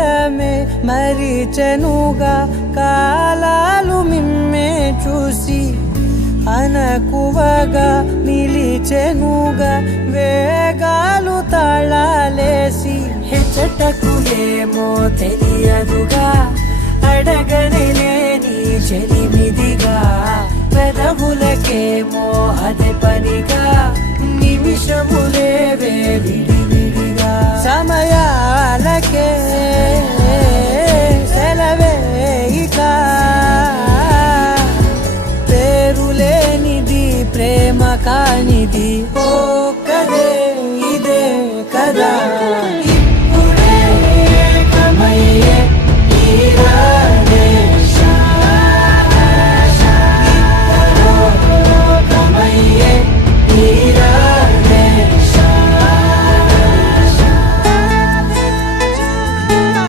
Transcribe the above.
గడగడమే మరిచెనుగా కాలాలు మిమ్మే చూసి అనకువగా నిలిచెనుగా వేగాలు తాళాలేసి హెచ్చటకు ఏమో తెలియదుగా అడగనే లేని చెలిమిదిగా పెదవులకేమో అదే పనిగా నిమిషములేవే విడివిడిగా సమయాలకే